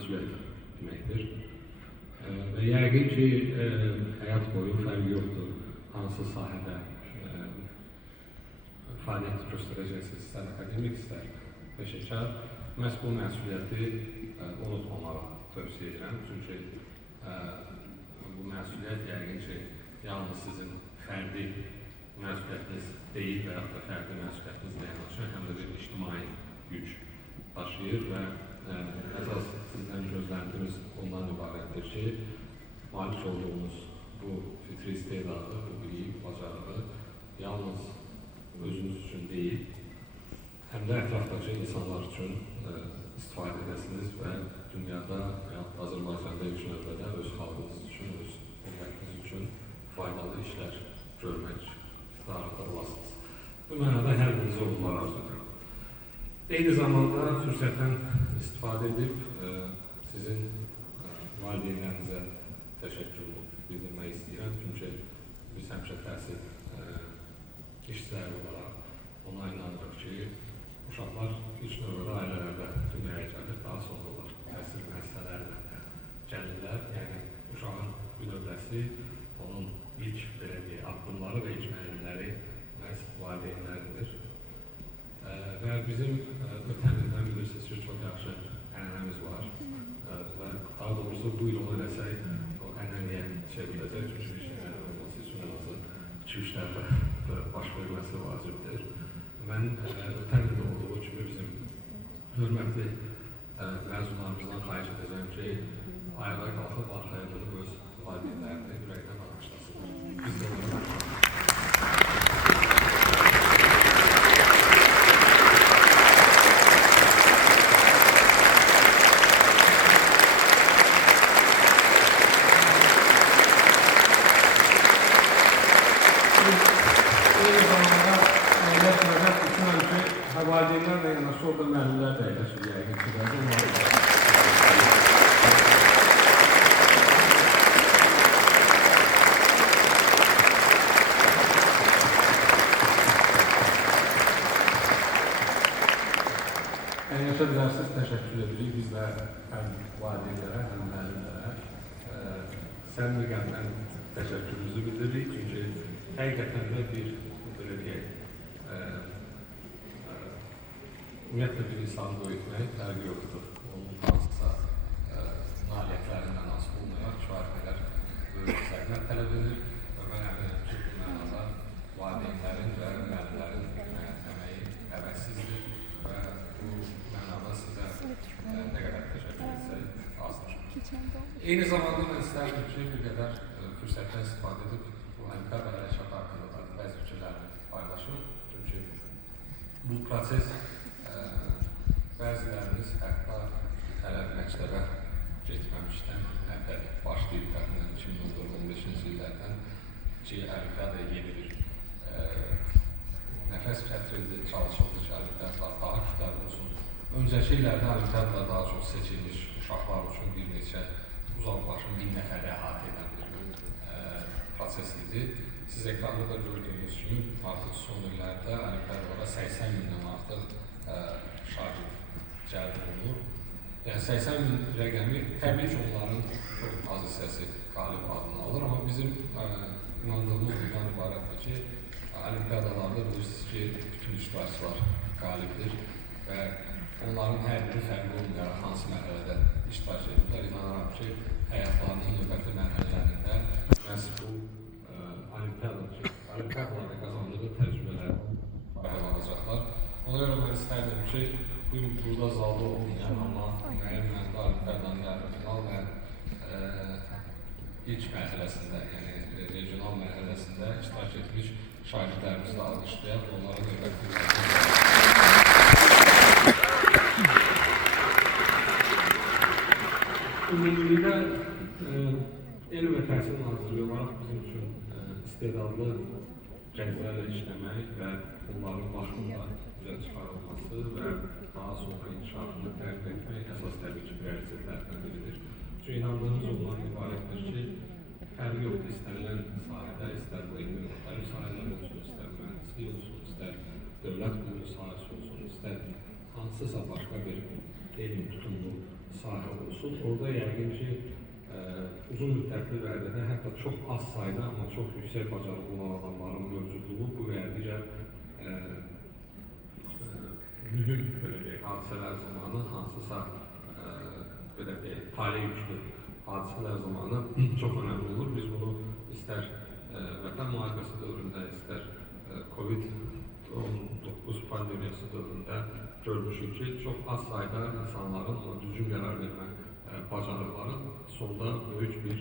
məsuliyyət deməkdir. Və yəqin ki, həyat boyu fərqi yoxdur, hansı sahədə fəaliyyət göstərəcəksiniz, istər akademik, istər peşəkar. Məhz bu məsuliyyəti unutmamağı tövsiyə edirəm. Çünki bu məsuliyyət yəqin ki, yalnız sizin fərdi məsuliyyətiniz deyil və yaxud da fərdi məsuliyyətiniz yanaşı, həm də bir ictimai yük daşıyır və əsas sizdən gözləntimiz ondan ibarətdir ki, malik olduğunuz bu fitri istedadı, bu biliyi, bacarığı yalnız özünüz üçün deyil, həm də ətrafdakı insanlar üçün istifadə edəsiniz və dünyada və Azərbaycanda ilk növbədə öz xalqınız üçün, öz millətiniz üçün faydalı işlər görmək iqtidarında olasınız. Bu mənada hər birinizə uğurlar arzu edirəm. Eyni zamanda fürsətdən istifadə edib sizin valideynlərinizə təşəkkür bildirmək istəyirəm. Çünki biz həmişə təhsil işçiləri olaraq ona inanırıq ki, uşaqlar ilk növbədə ailələrdə dünyaya gəlir, daha sonra olar təhsil müəssisələrlə gəlirlər. Yəni, uşağın bünövrəsi, onun ilk addımları və ilk müəllimləri məhz valideynləridir. Və bizim ötən ildən bilirsiniz ki, çox yaxşı ənənəmiz var və daha doğrusu bu il onu eləsək, o ənənəyə çevriləcək, çünki bir şeylər olması üçün en azı 2-3 dəfə baş verməsi vacibdir. Mən ötən ildə olduğu kimi bizim hörmətli məzunlarımızdan xahiş edəcəm ki, ayağa qalxıb arxaya dönüb öz valideynlərini ürəkdən alqışlasınlar. Biz də onları valideynlərlə yanaşı orada müəllimlər də əyləşir yəqin ki. Əyləşə bilərsiniz, təşəkkür edirik. Biz də həm valideynlərə, həm müəllimlərə səmimi qəlbdən təşəkkürümüzü bildiririk. Çünki həqiqətən də bir, belə deyək, ümumiyyətlə bir insanı böyütmək fərqi yoxdur. Onun hansısa nailiyyətlərindən asılı olmayaraq kifayət qədər böyük zəhmət tələb edir və mən əminəm ki, bu mənada valideynlərin və müəllimlərin əməyi əvəzsizdir və bu mənada sizə nə qədər təşəkkür etsək azdır. Eyni zamanda mən istərdim ki, bir qədər fürsətdən istifadə edib bu olimpiada hərəkatı haqqında da bəzi fikirlərini paylaşım. Çünki bu proses bəzilərimiz hətta hələ məktəbə getməmişdən hətta başlayıb təxminən 2014-15-ci illərdən ki, olimpiada yeni bir nəfəs gətirildi, çalışıldı ki, olimpiadalar daha kütləvi olsun. Öncəki illərdə olimpiadalar daha çox seçilmiş uşaqlar üçün bir neçə uzaqbaşın 1000 nəfəri əhatə edən bir proses idi. Siz ekranda da gördüyünüz kimi artıq son illərdə olimpiadalara 80 mindən artıq şagird cəlb olunur. Yəni 80 min rəqəmi təbii ki, onların çox az hissəsi qalib adını alır, amma bizim inandığımız bundan ibarətdir ki, olimpiadalarda bilirsiniz ki, bütün iştirakçılar qalibdir və onların hər biri fərqli olmayaraq hansı mərhələdə iştirak edirlər. İnanıram ki, həyatlarının növbəti mərhələlərində məhz bu olimpiadalarda qazandığı təcrübələr paylanacaqlar. Ona görə mən istərdim ki, bugün burada zalda olmayan, amma müəyyən mənada olimpiadanın yarım final və ilk mərhələsində, yəni regional mərhələsində iştirak etmiş şagirdlərimizi də alqışlayaq, onlara növbəti ümumilikdə Elm və Təhsil Nazirliyi olaraq bizim üçün istedadlı gənclərlə işləmək və onların vaxtında üzə çıxarılması və daha sonra inkişafını təqdim etmək əsas təbii ki, prioritetlərdən biridir. Çünki inandığımız ondan ibarətdir ki, fərqi yoxdur, istənilən sahədə, istər bu elmin müxtəlif sahələr olsun, istər mühəndislik olsun, istər dövlət qurulu sahəsi olsun, istər hansısa başqa bir elm tutumlu sahə olsun. Orada yəqin ki, uzun müddətli vədədə hətta çox az sayda, amma çox yüksək bacarıqlı olan adamların mövcudluğu bu və ya digər mühüm belə deyək, hadisələr zamanı hansısa belə deyək, tale yüklü hadisələr zamanı çox önəmli olur. Biz bunu istər vətən müharibəsi dövründə, istər COVID-19 pandemiyası dövründə görmüşük ki, çox az sayda insanların ona düzgün qərar vermə bacarıqları sonda böyük bir